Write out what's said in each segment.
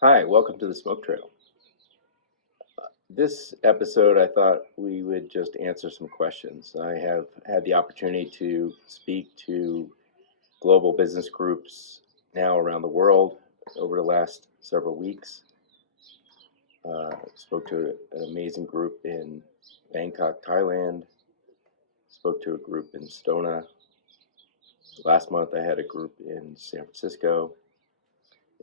Hi, welcome to the Smoke Trail. This episode, I thought we would just answer some questions. I have had the opportunity to speak to global business groups now around the world over the last several weeks. Spoke to an amazing group in Bangkok, Thailand. Spoke to a group in Sedona. Last month, I had a group in San Francisco.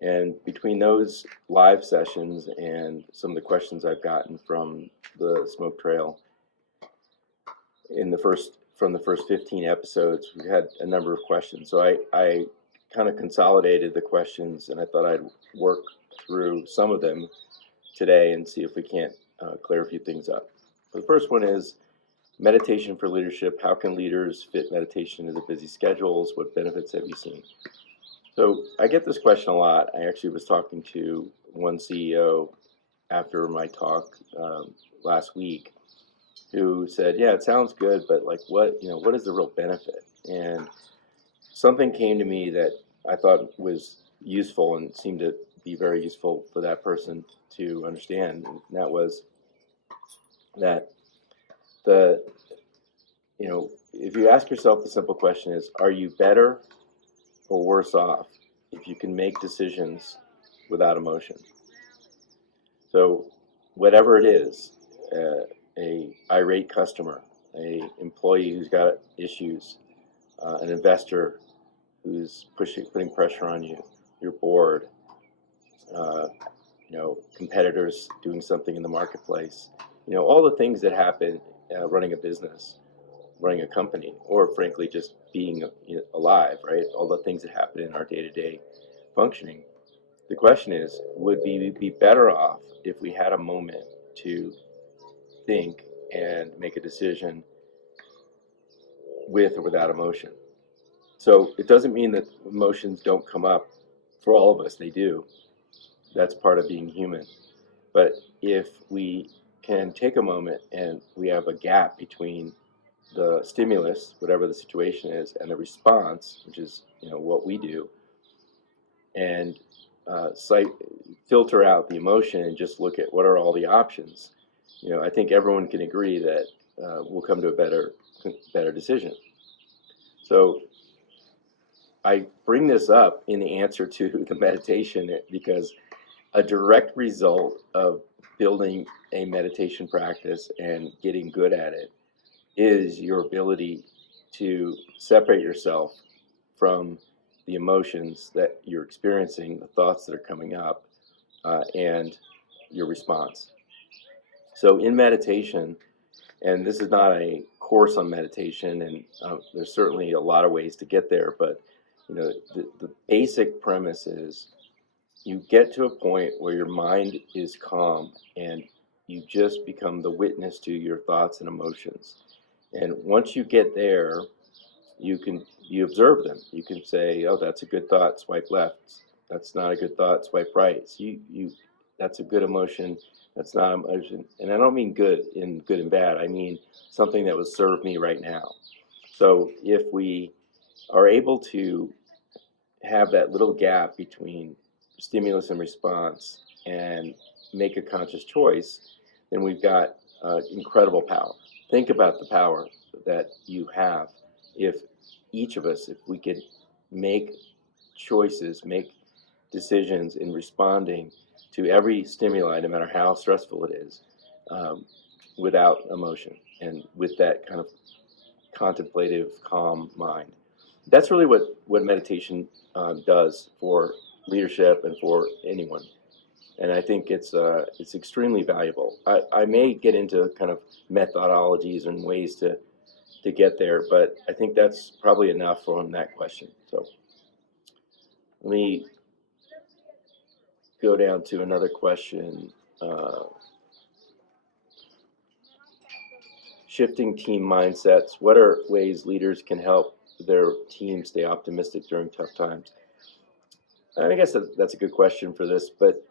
And between those live sessions and some of the questions I've gotten from the Smoke Trail from the first 15 episodes, we had a number of questions. So I kind of consolidated the questions, and I thought I'd work through some of them today and see if we can't clear a few things up. So the first one is meditation for leadership. How can leaders fit meditation into their busy schedules? What benefits have you seen? So I get this question a lot. I actually was talking to one CEO after my talk last week, who said, "Yeah, it sounds good, but like, what is the real benefit?" And something came to me that I thought was useful and seemed to be very useful for that person to understand. And that was that if you ask yourself the simple question is, are you better or worse off if you can make decisions without emotion? So whatever it is, a irate customer, a employee who's got issues, an investor who's putting pressure on you, you're bored, competitors doing something in the marketplace, all the things that happen running a business, running a company, or frankly just being alive, right? All the things that happen in our day-to-day functioning. The question is, would we be better off if we had a moment to think and make a decision with or without emotion? So it doesn't mean that emotions don't come up. For all of us, they do. That's part of being human. But if we can take a moment and we have a gap between the stimulus, whatever the situation is, and the response, which is what we do, and filter out the emotion and just look at what are all the options, I think everyone can agree that we'll come to a better decision. So I bring this up in the answer to the meditation because a direct result of building a meditation practice and getting good at it is your ability to separate yourself from the emotions that you're experiencing, the thoughts that are coming up, and your response. So in meditation, and this is not a course on meditation, and there's certainly a lot of ways to get there, but the basic premise is you get to a point where your mind is calm and you just become the witness to your thoughts and emotions. And once you get there, you observe them. You can say, "Oh, that's a good thought, swipe left. That's not a good thought, swipe right." So that's a good emotion. That's not emotion. And I don't mean good and bad. I mean something that would serve me right now. So if we are able to have that little gap between stimulus and response and make a conscious choice, then we've got incredible power. Think about the power that you have if each of us, if we could make choices, make decisions in responding to every stimuli, no matter how stressful it is, without emotion and with that kind of contemplative, calm mind. That's really what meditation does for leadership and for anyone. And I think it's extremely valuable. I may get into kind of methodologies and ways to get there, but I think that's probably enough on that question. So let me go down to another question. Shifting team mindsets. What are ways leaders can help their team stay optimistic during tough times? I guess that's a good question for this, but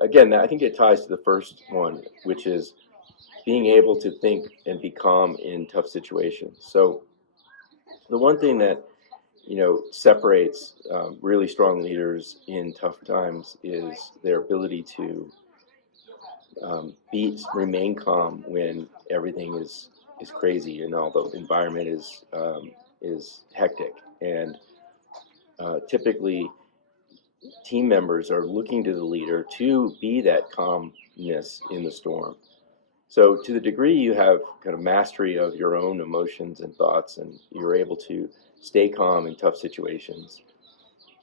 again, I think it ties to the first one, which is being able to think and be calm in tough situations. So the one thing that separates really strong leaders in tough times is their ability to remain calm when everything is crazy and all the environment is hectic. And typically, team members are looking to the leader to be that calmness in the storm. So to the degree you have kind of mastery of your own emotions and thoughts, and you're able to stay calm in tough situations,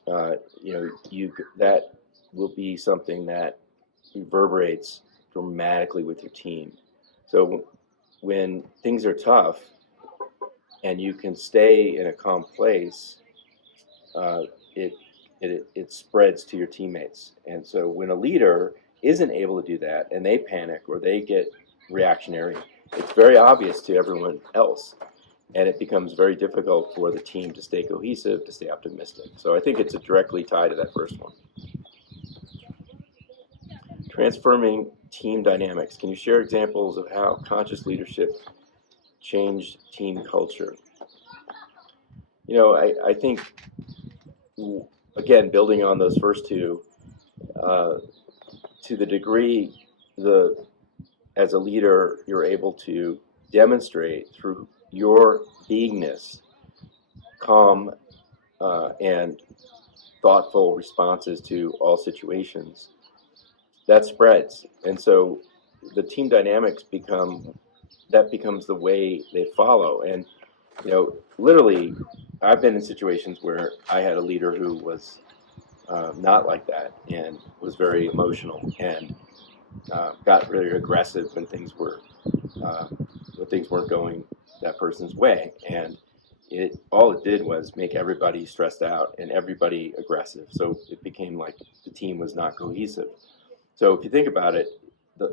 that will be something that reverberates dramatically with your team. So when things are tough and you can stay in a calm place, it spreads to your teammates. And so when a leader isn't able to do that and they panic or they get reactionary, it's very obvious to everyone else. And it becomes very difficult for the team to stay cohesive, to stay optimistic. So I think it's directly tied to that first one. Transforming team dynamics. Can you share examples of how conscious leadership changed team culture? I think, again, building on those first two, to the degree as a leader, you're able to demonstrate through your beingness calm and thoughtful responses to all situations, that spreads. And so the team dynamics becomes the way they follow. And literally, I've been in situations where I had a leader who was not like that and was very emotional and got really aggressive when things weren't going that person's way, and all it did was make everybody stressed out and everybody aggressive. So it became like the team was not cohesive. So if you think about it,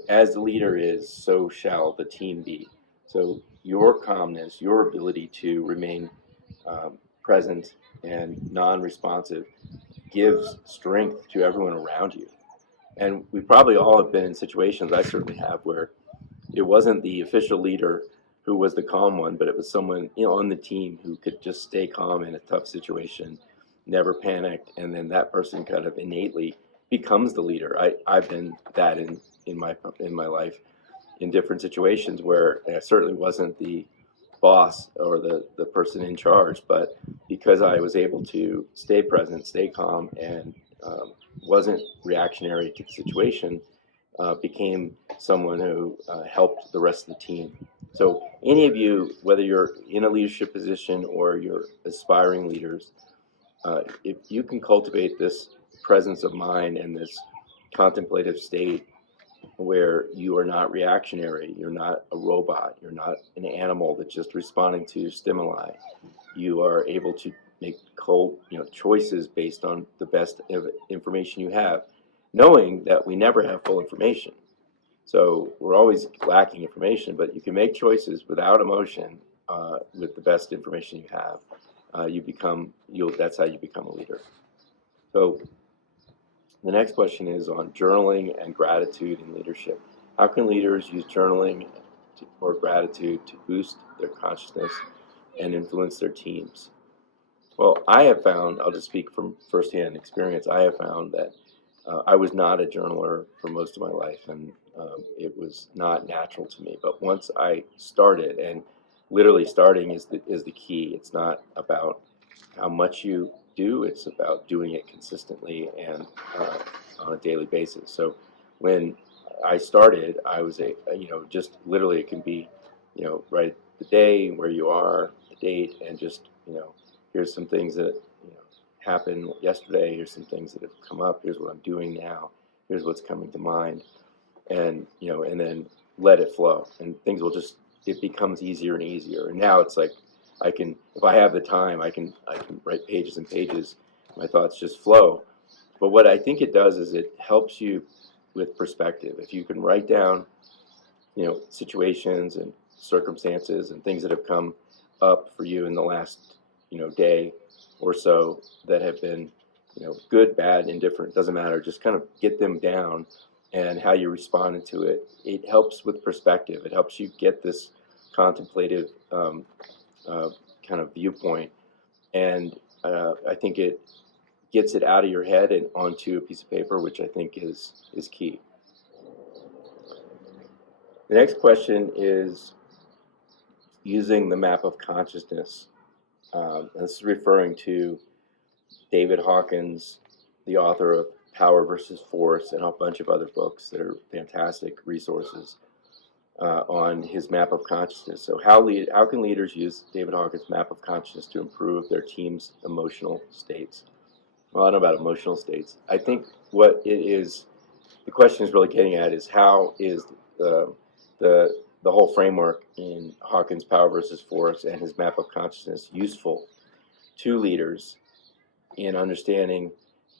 as the leader is, so shall the team be. So your calmness, your ability to remain present and non-responsive gives strength to everyone around you. And we probably all have been in situations, I certainly have, where it wasn't the official leader who was the calm one, but it was someone on the team who could just stay calm in a tough situation, never panicked, and then that person kind of innately becomes the leader. I've been that in my life in different situations where I certainly wasn't the boss or the person in charge, but because I was able to stay present, stay calm, and wasn't reactionary to the situation, became someone who helped the rest of the team. So any of you, whether you're in a leadership position or you're aspiring leaders, if you can cultivate this presence of mind and this contemplative state where you are not reactionary, you're not a robot, you're not an animal that's just responding to stimuli, you are able to make choices based on the best information you have, knowing that we never have full information. So we're always lacking information, but you can make choices without emotion with the best information you have. That's how you become a leader. So the next question is on journaling and gratitude in leadership. How can leaders use journaling or gratitude to boost their consciousness and influence their teams? Well, I have found, I'll just speak from firsthand experience, I have found that I was not a journaler for most of my life, and it was not natural to me. But once I started, and literally starting is the key. It's not about how much you do, it's about doing it consistently and on a daily basis. So when I started, I was just literally, it can be, write the day, where you are, the date, and just, here's some things that happened yesterday, here's some things that have come up, here's what I'm doing now, here's what's coming to mind, and and then let it flow, and things will just, it becomes easier and easier. And now it's like if I have the time, I can write pages and pages, my thoughts just flow. But what I think it does is it helps you with perspective. If you can write down situations and circumstances and things that have come up for you in the last day or so that have been good, bad, indifferent, doesn't matter, just kind of get them down, and how you responded to it. It helps with perspective. It helps you get this contemplative kind of viewpoint, and I think it gets it out of your head and onto a piece of paper, which I think is key. The next question is using the map of consciousness. This is referring to David Hawkins, the author of Power versus Force, and a bunch of other books that are fantastic resources on his map of consciousness. So how can leaders use David Hawkins' map of consciousness to improve their team's emotional states? Well, I don't know about emotional states. I think what it is, the question is really getting at is how is the whole framework in Hawkins' Power versus Force and his map of consciousness useful to leaders in understanding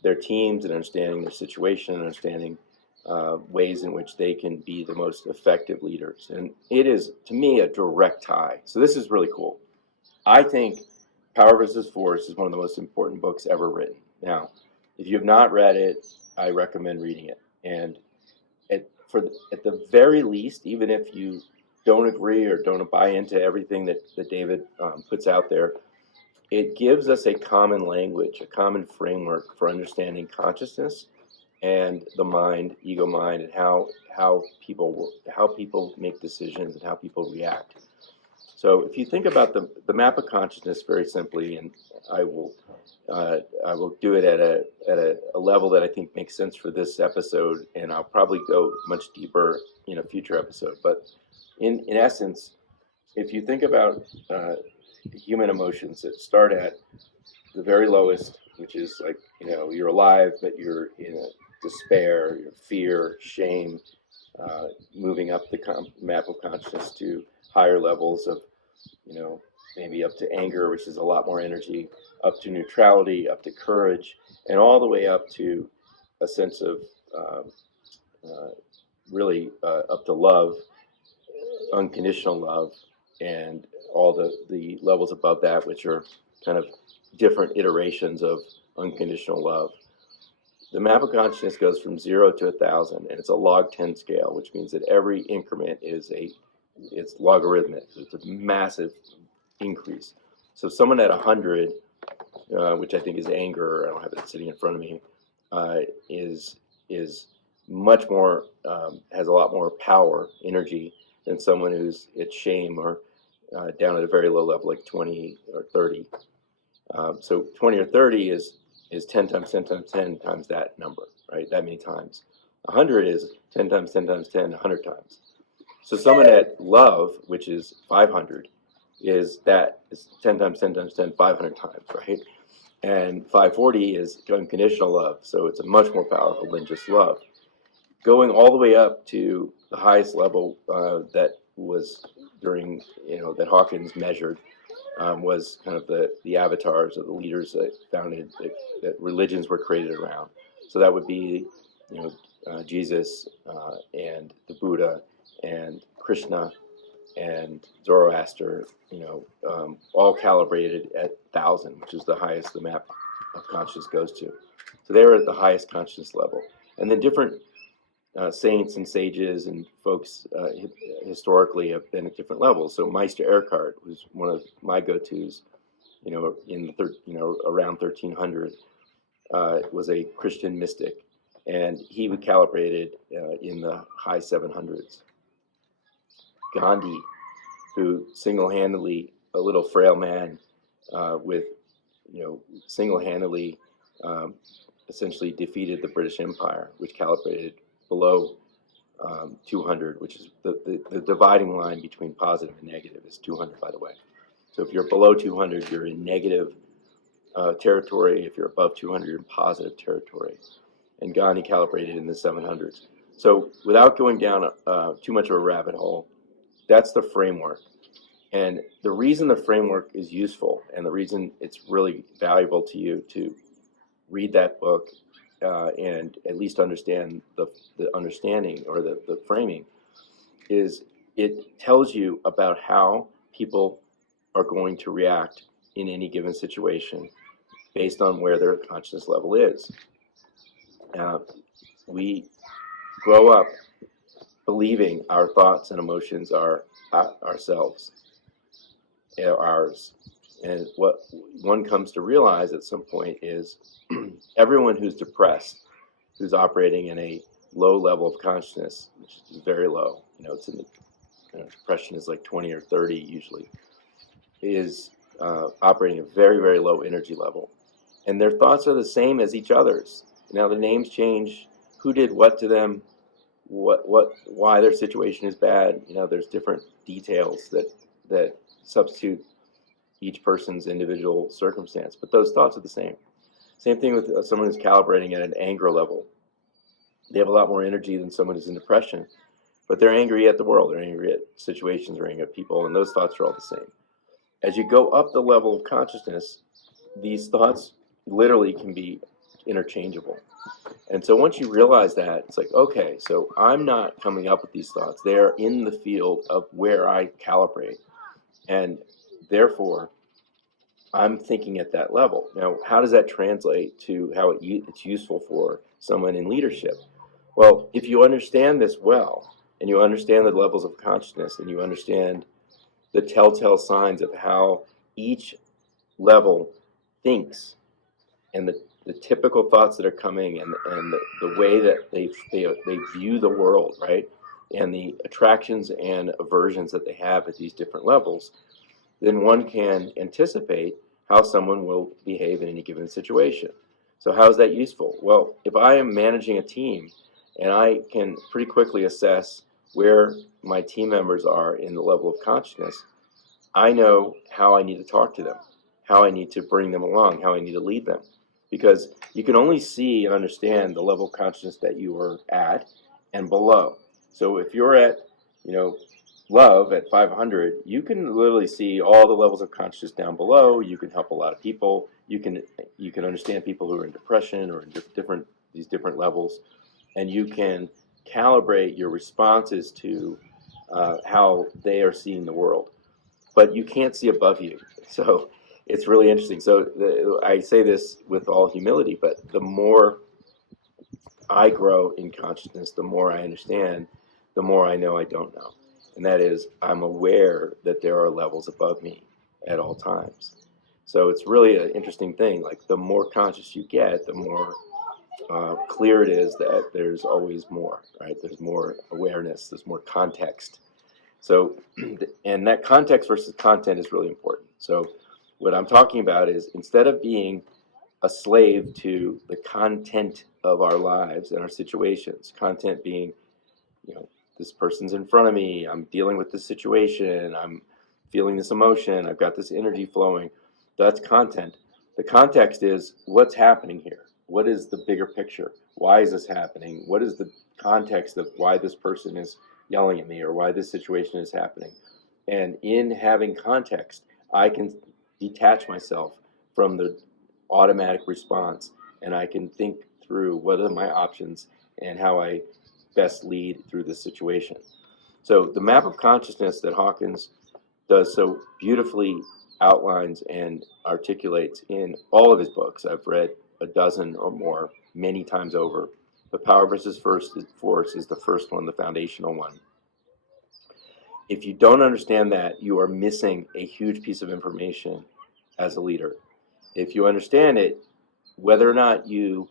their teams and understanding their situation and understanding ways in which they can be the most effective leaders. And it is, to me, a direct tie. So this is really cool. I think Power versus Force is one of the most important books ever written. Now, if you have not read it, I recommend reading it. And at the very least, even if you don't agree or don't buy into everything that David puts out there, it gives us a common language, a common framework for understanding consciousness and the mind, ego mind, and how people make decisions and how people react. So if you think about the map of consciousness very simply, and I will do it at a level that I think makes sense for this episode, and I'll probably go much deeper in a future episode. But in essence, if you think about human emotions that start at the very lowest, which is like, you're alive, but you're in a despair, fear, shame, moving up the map of consciousness to higher levels of, maybe up to anger, which is a lot more energy, up to neutrality, up to courage, and all the way up to a sense of really up to love, unconditional love, and all the levels above that, which are kind of different iterations of unconditional love. The map of consciousness goes from 0 to 1,000, and it's a log 10 scale, which means that every increment it's logarithmic. So it's a massive increase. So someone at 100, which I think is anger, I don't have it sitting in front of me, is much more, has a lot more power, energy, than someone who's at shame or down at a very low level, like 20 or 30. So 20 or 30 is 10 times 10 times 10 times that number, right? That many times. 100 is 10 times 10 times 10, 100 times. So someone at love, which is 500, is 10 times 10 times 10, 500 times, right? And 540 is unconditional love, so it's a much more powerful than just love. Going all the way up to the highest level that was during, that Hawkins measured, was kind of the avatars of the leaders that founded that religions were created around. So that would be, Jesus and the Buddha and Krishna and Zoroaster, all calibrated at 1,000, which is the highest the map of consciousness goes to. So they were at the highest consciousness level. And then different saints and sages and folks historically have been at different levels. So Meister Eckhart was one of my go-tos, around 1300, was a Christian mystic, and he was calibrated in the high 700s. Gandhi, who single-handedly, a little frail man single-handedly essentially defeated the British Empire, which calibrated below 200, which is the dividing line between positive and negative is 200, by the way. So if you're below 200, you're in negative territory. If you're above 200, you're in positive territory. And Gandhi calibrated in the 700s. So without going down too much of a rabbit hole, that's the framework. And the reason the framework is useful and the reason it's really valuable to you to read that book and at least understand the understanding or the framing is it tells you about how people are going to react in any given situation based on where their consciousness level is. We grow up believing our thoughts and emotions are ourselves, ours. And what one comes to realize at some point is everyone who's depressed, who's operating in a low level of consciousness, which is very low, it's in the depression is like 20 or 30 usually, is operating at a very, very low energy level. And their thoughts are the same as each other's. Now the names change, who did what to them, why their situation is bad. There's different details that substitute each person's individual circumstance, but those thoughts are the same. Same thing with someone who's calibrating at an anger level. They have a lot more energy than someone who's in depression, but they're angry at the world, they're angry at situations, they're angry at people, and those thoughts are all the same. As you go up the level of consciousness, these thoughts literally can be interchangeable. And so once you realize that, it's like, okay, so I'm not coming up with these thoughts. They're in the field of where I calibrate. And therefore, I'm thinking at that level. Now, how does that translate to how it's useful for someone in leadership? Well, if you understand this well, and you understand the levels of consciousness, and you understand the telltale signs of how each level thinks, and the typical thoughts that are coming, and the way that they view the world, right? And the attractions and aversions that they have at these different levels, then one can anticipate how someone will behave in any given situation. So how is that useful? Well, if I am managing a team and I can pretty quickly assess where my team members are in the level of consciousness, I know how I need to talk to them, how I need to bring them along, how I need to lead them. Because you can only see and understand the level of consciousness that you are at and below. So if you're at, love at 500, you can literally see all the levels of consciousness down below. You can help a lot of people. You can understand people who are in depression or in these different levels, and you can calibrate your responses to how they are seeing the world. But you can't see above you. So it's really interesting. So I say this with all humility, but the more I grow in consciousness, the more I understand, the more I know I don't know. And that is, I'm aware that there are levels above me at all times. So it's really an interesting thing. Like, the more conscious you get, the more clear it is that there's always more, right? There's more awareness, there's more context. So, and that context versus content is really important. So what I'm talking about is, instead of being a slave to the content of our lives and our situations, content being, this person's in front of me, I'm dealing with this situation, I'm feeling this emotion, I've got this energy flowing. That's content. The context is, what's happening here? What is the bigger picture? Why is this happening? What is the context of why this person is yelling at me, or why this situation is happening? And in having context, I can detach myself from the automatic response, and I can think through what are my options and how I best lead through this situation. So the map of consciousness that Hawkins does so beautifully outlines and articulates in all of his books. I've read a dozen or more many times over. The Power versus Force is the first one, the foundational one. If you don't understand that, you are missing a huge piece of information as a leader. If you understand it, whether or not you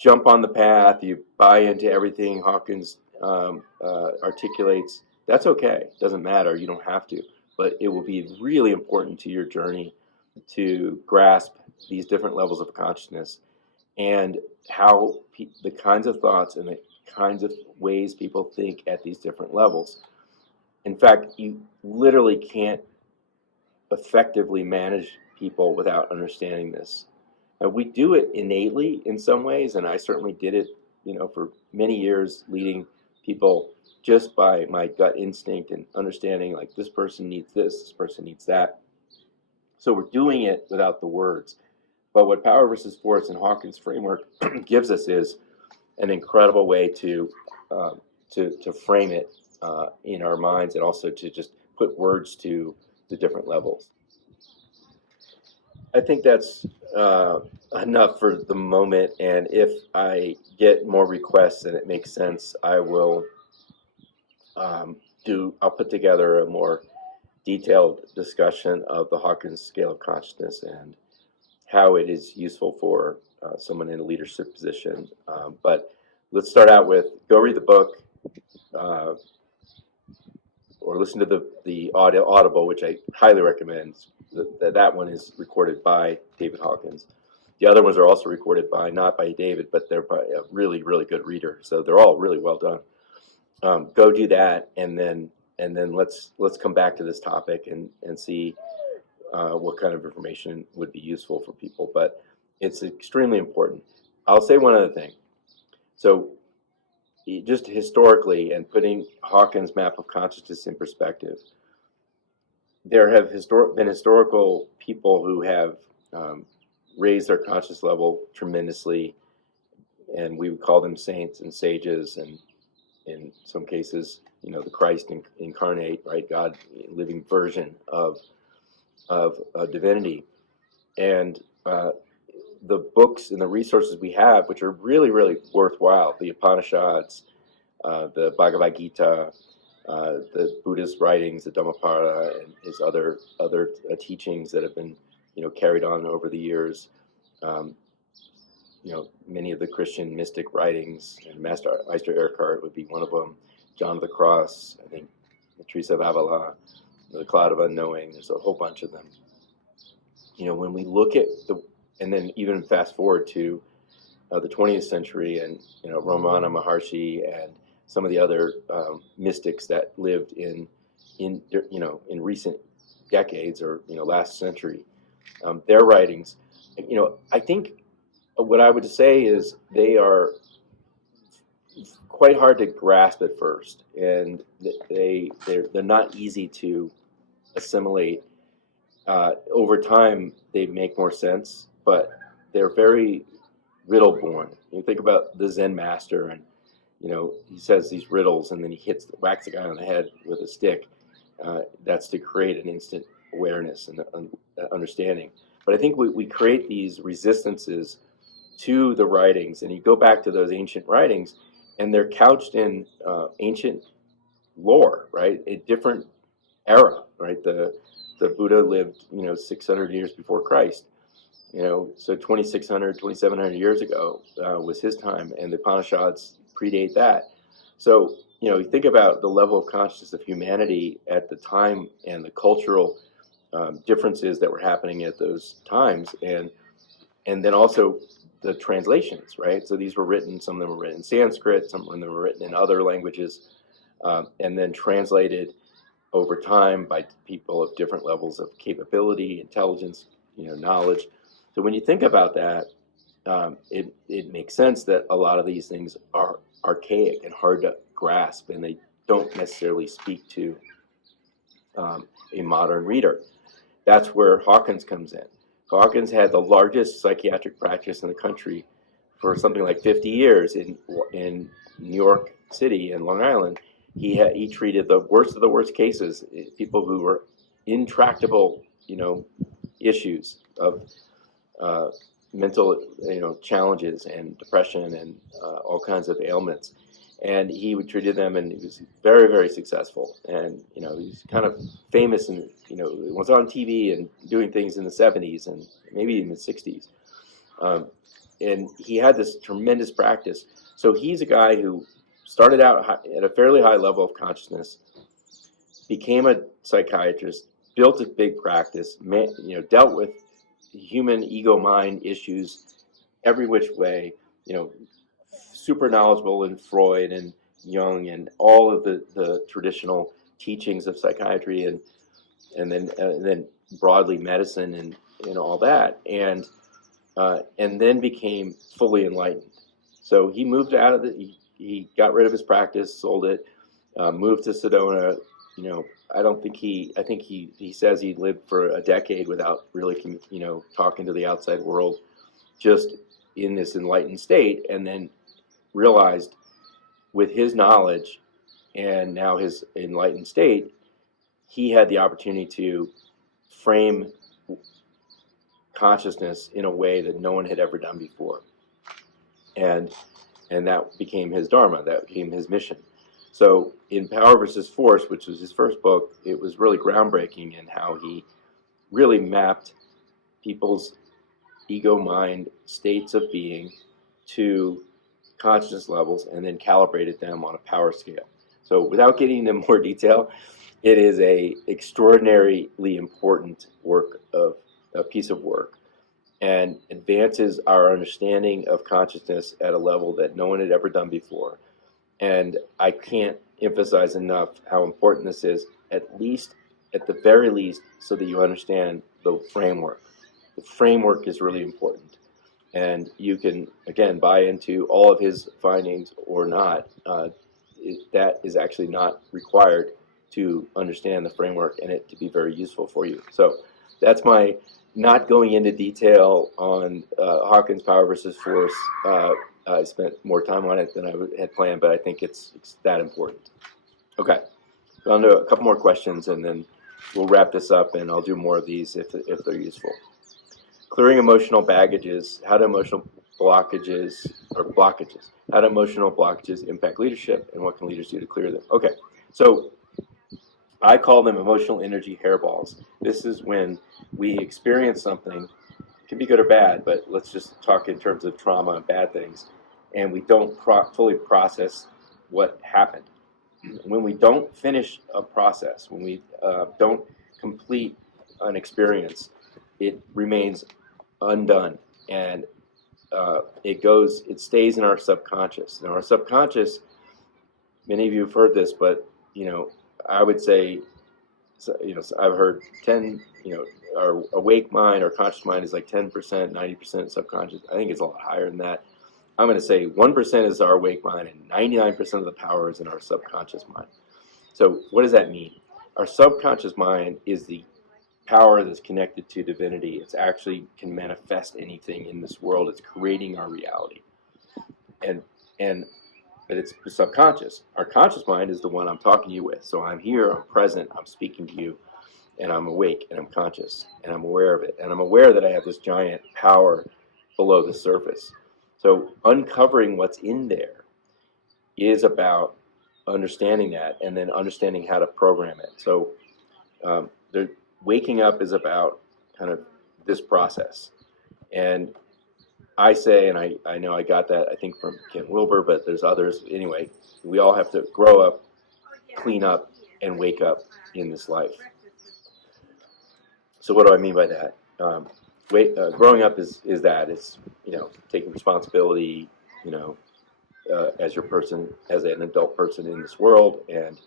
jump on the path, you buy into everything Hawkins articulates, that's okay. It doesn't matter. You don't have to. But it will be really important to your journey to grasp these different levels of consciousness, and how the kinds of thoughts and the kinds of ways people think at these different levels. In fact, you literally can't effectively manage people without understanding this. And we do it innately in some ways, and I certainly did it, for many years, leading people just by my gut instinct and understanding, like, this person needs this person needs that. So we're doing it without the words. But what Power versus Force and Hawkins' framework gives us is an incredible way to frame it in our minds, and also to just put words to the different levels. I think that's enough for the moment, and if I get more requests and it makes sense, I will I'll put together a more detailed discussion of the Hawkins scale of consciousness and how it is useful for someone in a leadership position. But let's start out with, go read the book, or listen to the Audible, which I highly recommend. That one is recorded by David Hawkins. The other ones are also recorded by, not by David, but they're by a really, really good reader. So they're all really well done. Go do that, and then let's come back to this topic and see what kind of information would be useful for people. But it's extremely important. I'll say one other thing. So just historically, and putting Hawkins' map of consciousness in perspective, there have been historical people who have raised their conscious level tremendously, and we would call them saints and sages, and in some cases, the Christ incarnate, right? God, living version of divinity. And the books and the resources we have, which are really, really worthwhile, the Upanishads, the Bhagavad Gita, the Buddhist writings, the Dhammapada, and his other teachings that have been, carried on over the years. Many of the Christian mystic writings, and Meister Eckhart would be one of them. John of the Cross, I think, Teresa of Avila, the Cloud of Unknowing. There's a whole bunch of them. When we look at and then even fast forward to the 20th century, and Ramana Maharshi and some of the other mystics that lived in recent decades, or last century, their writings, I think what I would say is they are quite hard to grasp at first, and they're not easy to assimilate. Over time, they make more sense, but they're very riddle-born. You think about the Zen master, and he says these riddles, and then he whacks the guy on the head with a stick. That's to create an instant awareness and understanding. But I think we create these resistances to the writings, and you go back to those ancient writings, and they're couched in ancient lore, right? A different era, right? The Buddha lived, 600 years before Christ, so 2,600, 2,700 years ago was his time, and the Upanishads predate that. So, you think about the level of consciousness of humanity at the time, and the cultural differences that were happening at those times, and then also the translations, right? So these were written, some of them were written in Sanskrit, some of them were written in other languages, and then translated over time by people of different levels of capability, intelligence, knowledge. So when you think about that, it makes sense that a lot of these things are archaic and hard to grasp, and they don't necessarily speak to a modern reader. That's where Hawkins comes in. Hawkins had the largest psychiatric practice in the country for something like 50 years in New York City and Long Island. He treated the worst of the worst cases, people who were intractable, issues of mental, challenges and depression and all kinds of ailments. And he would treat them, and he was very, very successful. And he's kind of famous, and was on TV and doing things in the 70s and maybe even the 60s. And he had this tremendous practice. So he's a guy who started out at a fairly high level of consciousness, became a psychiatrist, built a big practice, dealt with human ego-mind issues every which way, super knowledgeable in Freud and Jung and all of the traditional teachings of psychiatry, and then broadly medicine and all that, and then became fully enlightened. So he moved out of he got rid of his practice, sold it, moved to Sedona. I think he says he lived for a decade without really, talking to the outside world, just in this enlightened state, and then realized with his knowledge and now his enlightened state, he had the opportunity to frame consciousness in a way that no one had ever done before. And that became his dharma, that became his mission. So in Power versus Force, which was his first book, it was really groundbreaking in how he really mapped people's ego mind states of being to consciousness levels and then calibrated them on a power scale. So without getting into more detail, it is a extraordinarily important work of a piece of work, and advances our understanding of consciousness at a level that no one had ever done before. And I can't emphasize enough how important this is, at the very least, so that you understand the framework. The framework is really important. And you can, again, buy into all of his findings or not. That is actually not required to understand the framework and it to be very useful for you. So that's my not going into detail on Hawkins' Power versus Force. I spent more time on it than I had planned, but I think it's that important. Okay, so on to a couple more questions, and then we'll wrap this up, and I'll do more of these if they're useful. Clearing emotional baggages. How do emotional blockages impact leadership, and what can leaders do to clear them? Okay, so I call them emotional energy hairballs. This is when we experience something, it can be good or bad, but let's just talk in terms of trauma and bad things, and we don't fully process what happened. When we don't finish a process, when we don't complete an experience, it remains undone, and it stays in our subconscious. Now, our subconscious, many of you have heard this, but I would say, I've heard 10, our awake mind, our conscious mind is like 10%, 90% subconscious. I think it's a lot higher than that. I'm going to say 1% is our awake mind, and 99% of the power is in our subconscious mind. So what does that mean? Our subconscious mind is the power that's connected to divinity. It's actually can manifest anything in this world. It's creating our reality. But it's the subconscious. Our conscious mind is the one I'm talking to you with. So I'm here, I'm present, I'm speaking to you, and I'm awake, and I'm conscious, and I'm aware of it. And I'm aware that I have this giant power below the surface. So uncovering what's in there is about understanding that, and then understanding how to program it. So waking up is about kind of this process. And I say, and I know I got that, I think, from Ken Wilber, but there's others. Anyway, we all have to grow up, clean up, and wake up in this life. So what do I mean by that? Growing up is that. It's, taking responsibility, as as an adult person in this world, and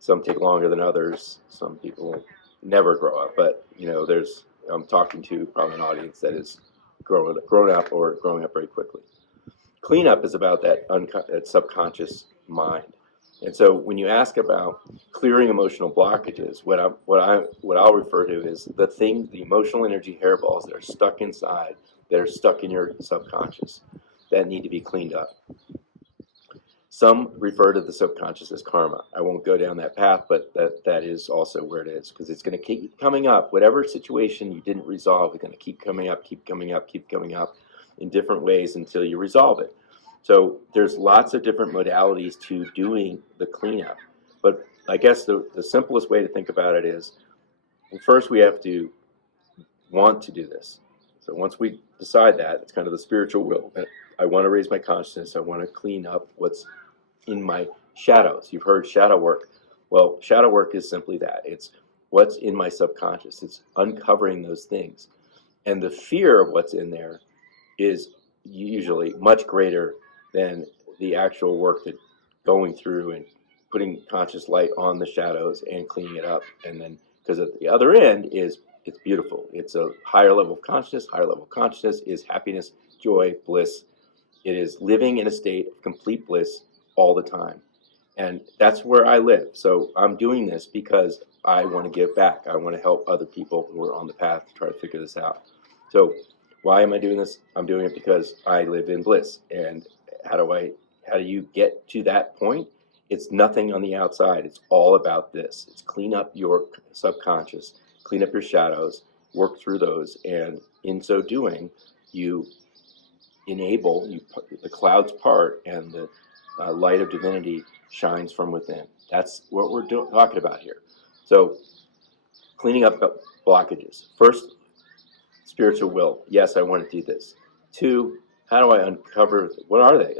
some take longer than others. Some people never grow up, but, I'm talking to probably an audience that is grown up or growing up very quickly. Cleanup is about that subconscious mind. And so when you ask about clearing emotional blockages, what I'll refer to is the emotional energy hairballs that are stuck inside, that are stuck in your subconscious, that need to be cleaned up. Some refer to the subconscious as karma. I won't go down that path, but that is also where it is, because it's going to keep coming up. Whatever situation you didn't resolve, it's going to keep coming up in different ways until you resolve it. So there's lots of different modalities to doing the cleanup. But I guess the simplest way to think about it is, first we have to want to do this. So once we decide that, it's kind of the spiritual will. I want to raise my consciousness. I want to clean up what's in my shadows. You've heard shadow work. Well, shadow work is simply that. It's what's in my subconscious. It's uncovering those things. And the fear of what's in there is usually much greater than the actual work that going through and putting conscious light on the shadows and cleaning it up. And then, because at the other end it's beautiful. It's a higher level of consciousness. Higher level of consciousness is happiness, joy, bliss. It is living in a state of complete bliss all the time. And that's where I live. So I'm doing this because I want to give back. I want to help other people who are on the path to try to figure this out. So why am I doing this? I'm doing it because I live in bliss. And how do you get to that point? It's nothing on the outside. It's all about this. It's clean up your subconscious, clean up your shadows, work through those. And in so doing, you enable the clouds part, and light of divinity shines from within. That's what we're talking about here. So cleaning up blockages. First, spiritual will. Yes, I want to do this. Two, how do I uncover, what are they?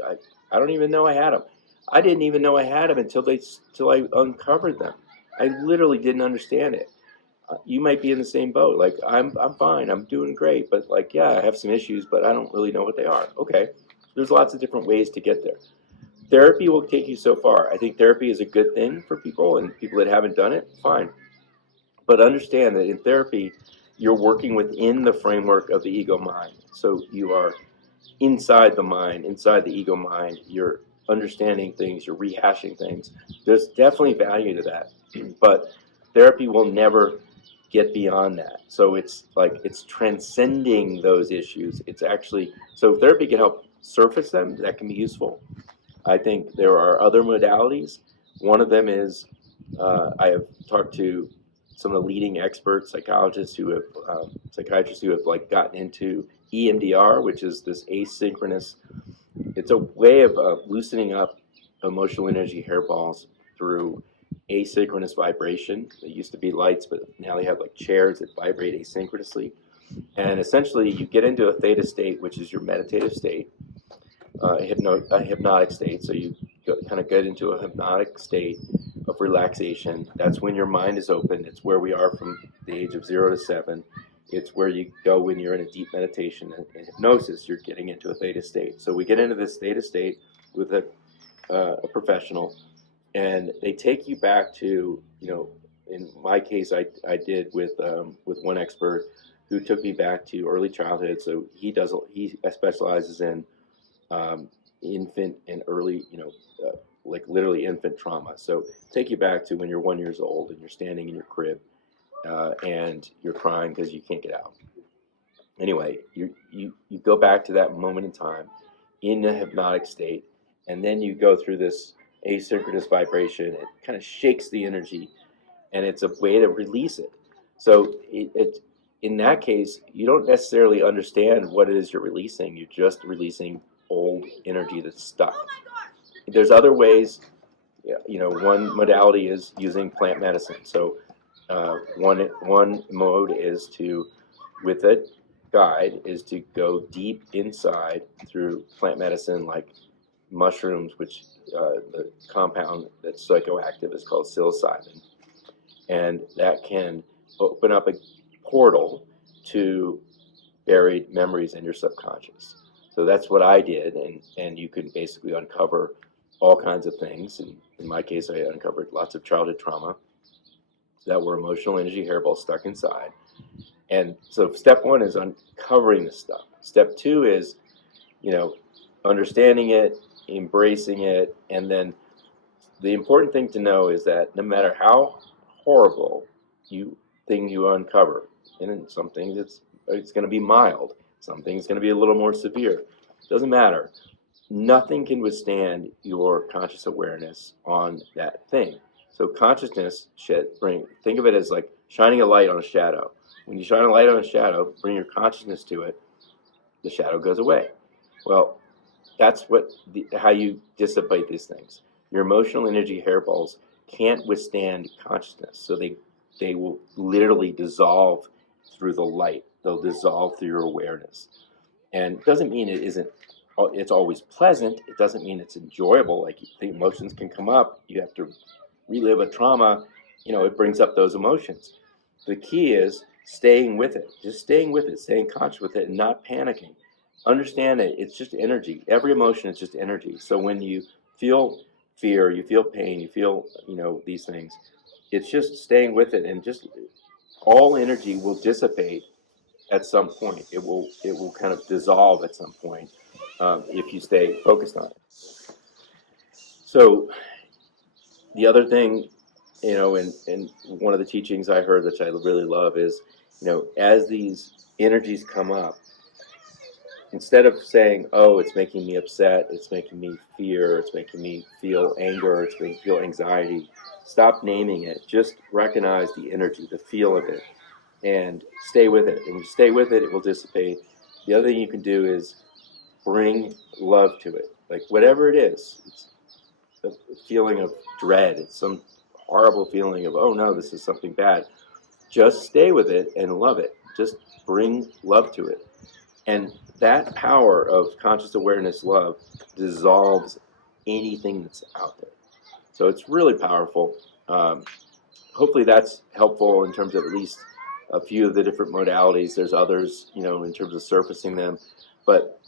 I don't even know I had them. I didn't even know I had them until I uncovered them. I literally didn't understand it. You might be in the same boat. Like, I'm fine, I'm doing great, but like, yeah, I have some issues, but I don't really know what they are. Okay, there's lots of different ways to get there. Therapy will take you so far. I think therapy is a good thing for people, and people that haven't done it, fine. But understand that in therapy, you're working within the framework of the ego mind. So you are inside the mind, inside the ego mind. You're understanding things, you're rehashing things. There's definitely value to that. But therapy will never get beyond that. So it's like it's transcending those issues. It's actually, so therapy can help surface them, that can be useful. I think there are other modalities. One of them is I have talked to some of the leading experts, psychologists who have, psychiatrists who have like gotten into EMDR, which is this asynchronous. It's a way of loosening up emotional energy hairballs through asynchronous vibration. They used to be lights, but now they have like chairs that vibrate asynchronously. And essentially, you get into a theta state, which is your meditative state, a hypnotic state. So you kind of get into a hypnotic state of relaxation. That's when your mind is open. It's where we are from the age of 0 to 7. It's where you go when you're in a deep meditation. In hypnosis, you're getting into a theta state. So we get into this theta state with a professional, and they take you back to, in my case, I did with one expert who took me back to early childhood. So he specializes in infant and early, like literally infant trauma. So take you back to when you're 1 year old and you're standing in your crib and you're crying because you can't get out. Anyway, you go back to that moment in time in a hypnotic state, and then you go through this asynchronous vibration. It kind of shakes the energy, and it's a way to release it. So in that case, you don't necessarily understand what it is you're releasing. You're just releasing old energy that's stuck. There's other ways. One modality is using plant medicine. So one mode is to, with a guide, is to go deep inside through plant medicine, like mushrooms, which the compound that's psychoactive is called psilocybin, and that can open up a portal to buried memories in your subconscious. So that's what I did, and you can basically uncover all kinds of things. And in my case, I uncovered lots of childhood trauma that were emotional energy hairballs stuck inside. And so step one is uncovering the stuff. Step two is, understanding it, embracing it, and then the important thing to know is that no matter how horrible thing you uncover, and in some things it's going to be mild, some things going to be a little more severe. Doesn't matter. Nothing can withstand your conscious awareness on that thing. So consciousness think of it as like shining a light on a shadow. When you shine a light on a shadow, bring your consciousness to it, the shadow goes away. Well, that's how you dissipate these things. Your emotional energy hairballs can't withstand consciousness, so they will literally dissolve through the light. They'll dissolve through your awareness. And it doesn't mean it's always pleasant. It doesn't mean it's enjoyable. Like, the emotions can come up. You have to relive a trauma. It brings up those emotions. The key is staying with it. Just staying with it, staying conscious with it, and not panicking. Understand that it's just energy. Every emotion is just energy. So when you feel fear, you feel pain, you feel, these things, it's just staying with it, and just all energy will dissipate at some point. It will kind of dissolve at some point if you stay focused on it. So the other thing, and one of the teachings I heard, which I really love, is, as these energies come up, instead of saying, oh, it's making me upset, it's making me fear, it's making me feel anger, it's making me feel anxiety, stop naming it. Just recognize the energy, the feel of it, and stay with it. And when you stay with it, it will dissipate. The other thing you can do is bring love to it. Like, whatever it is, a feeling of dread. It's some horrible feeling of, oh no, this is something bad. Just stay with it and love it. Just bring love to it. And that power of conscious awareness, love, dissolves anything that's out there. So it's really powerful. Hopefully that's helpful in terms of at least a few of the different modalities. There's others, in terms of surfacing them. But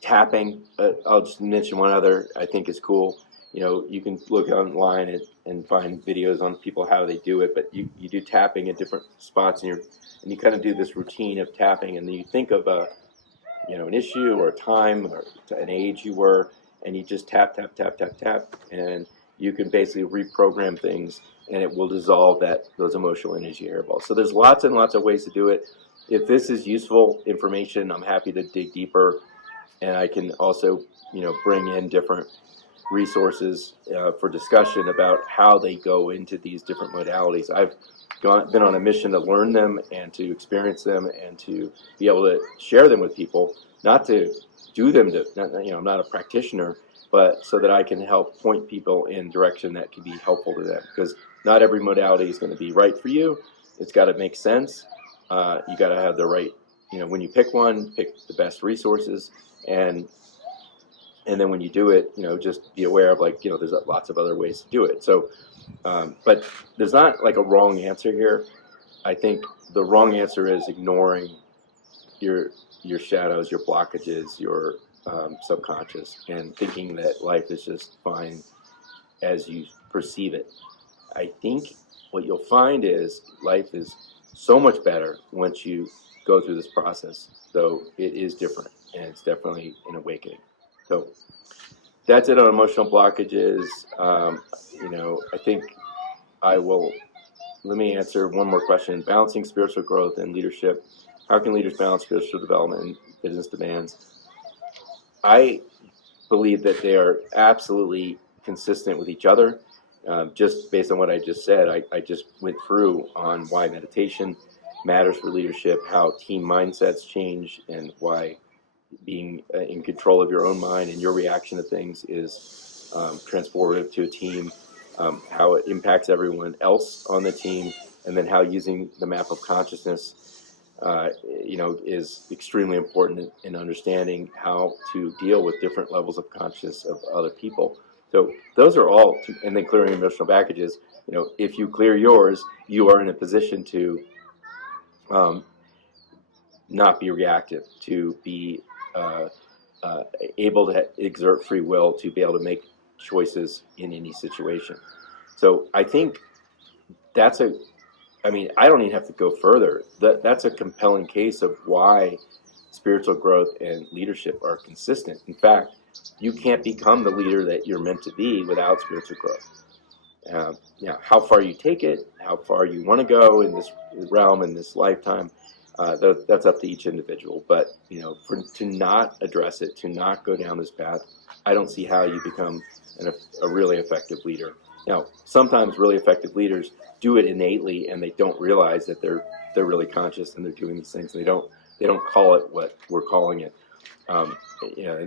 tapping, I'll just mention one other I think is cool. You can look online and find videos on people how they do it, but you do tapping at different spots and you kind of do this routine of tapping, and then you think of an issue or a time or an age you were, and you just tap, tap, tap, tap, tap, and you can basically reprogram things, and it will dissolve those emotional energy airballs. So there's lots and lots of ways to do it. If this is useful information, I'm happy to dig deeper, and I can also, bring in different resources for discussion about how they go into these different modalities. I've been on a mission to learn them and to experience them and to be able to share them with people, not to do them I'm not a practitioner, but so that I can help point people in direction that can be helpful to them, because not every modality is going to be right for you. It's got to make sense. You got to have the right, when you pick one, pick the best resources, and then when you do it, just be aware of there's lots of other ways to do it. So, but there's not like a wrong answer here. I think the wrong answer is ignoring your shadows, your blockages, your subconscious, and thinking that life is just fine as you perceive it. I think what you'll find is life is so much better once you go through this process. So it is different, and it's definitely an awakening. So that's it on emotional blockages. I think let me answer one more question. Balancing spiritual growth and leadership. How can leaders balance spiritual development and business demands? I believe that they are absolutely consistent with each other. Just based on what I just said, I just went through on why meditation matters for leadership, how team mindsets change, and why being in control of your own mind and your reaction to things is transformative to a team, how it impacts everyone else on the team, and then how using the map of consciousness is extremely important in understanding how to deal with different levels of consciousness of other people. So those are all, and then clearing emotional packages. If you clear yours, you are in a position to not be reactive, to be able to exert free will, to be able to make choices in any situation. So I think I don't even have to go further. That's a compelling case of why spiritual growth and leadership are consistent. In fact, you can't become the leader that you're meant to be without spiritual growth. How far you take it, how far you want to go in this realm, in this lifetime, that's up to each individual. But to not address it, to not go down this path, I don't see how you become a really effective leader. Now, sometimes really effective leaders do it innately, and they don't realize that they're really conscious and they're doing these things. They don't call it what we're calling it.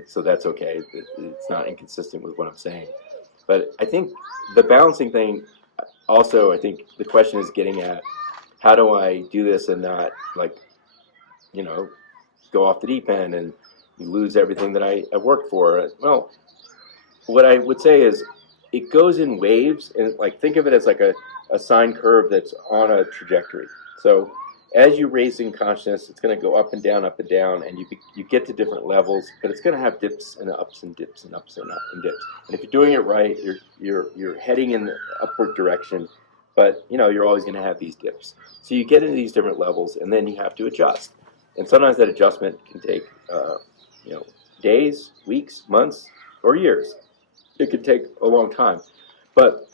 So that's okay. It's not inconsistent with what I'm saying. But I think the balancing thing, also, I think the question is getting at, how do I do this and not go off the deep end and lose everything that I worked for? Well, what I would say is it goes in waves, and think of it as like a sine curve that's on a trajectory. So as you raise in consciousness, it's going to go up and down, and you get to different levels, but it's going to have dips and ups and dips and ups and dips. And if you're doing it right, you're heading in the upward direction, but you're always going to have these dips. So you get into these different levels, and then you have to adjust. And sometimes that adjustment can take days, weeks, months, or years. It could take a long time, but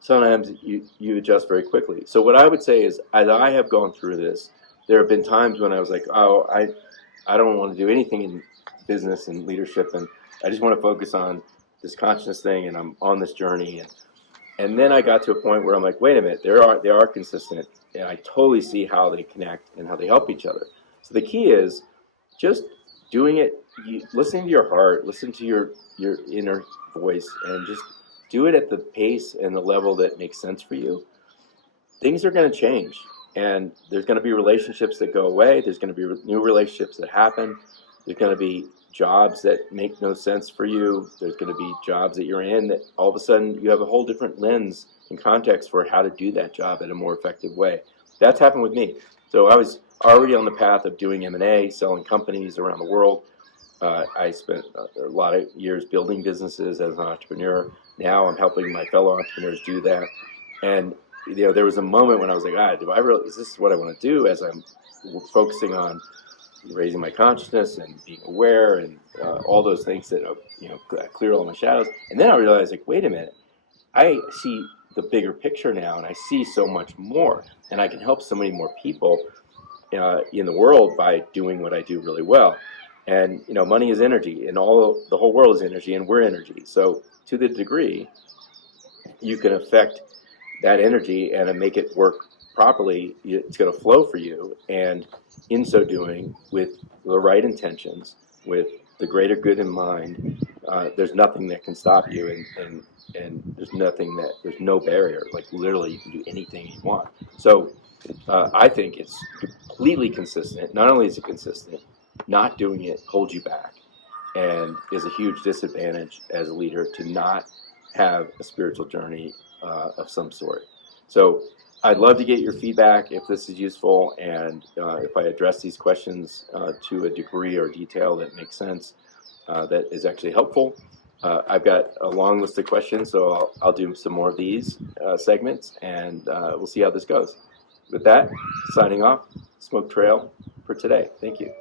sometimes you adjust very quickly. So what I would say is, as I have gone through this, there have been times when I was like, oh, I don't want to do anything in business and leadership, and I just want to focus on this consciousness thing, and I'm on this journey. And then I got to a point where I'm like, wait a minute, they are consistent, and I totally see how they connect and how they help each other. So the key is just doing it listen to your heart, listen to your inner voice, and just do it at the pace and the level that makes sense for you. Things are going to change, and there's going to be relationships that go away. There's going to be new relationships that happen. There's going to be jobs that make no sense for you. There's going to be jobs that you're in that all of a sudden you have a whole different lens and context for how to do that job in a more effective way. That's happened with me. So I was already on the path of doing M&A, selling companies around the world. I spent a lot of years building businesses as an entrepreneur. Now I'm helping my fellow entrepreneurs do that. And there was a moment when I was like, is this what I want to do, as I'm focusing on raising my consciousness and being aware and all those things that clear all my shadows. And then I realized, like, wait a minute, I see the bigger picture now, and I see so much more, and I can help so many more people in the world by doing what I do really well. And money is energy, and the whole world is energy, and we're energy. So to the degree you can affect that energy and make it work properly, it's going to flow for you. And in so doing, with the right intentions, with the greater good in mind, there's nothing that can stop you, and there's no barrier. Like, literally, you can do anything you want. So I think it's completely consistent. Not only is it consistent, not doing it holds you back, and is a huge disadvantage as a leader to not have a spiritual journey of some sort. So I'd love to get your feedback if this is useful, and if I address these questions to a degree or detail that makes sense, that is actually helpful. I've got a long list of questions, so I'll do some more of these segments, and we'll see how this goes. With that, signing off, Smoke Trail for today. Thank you.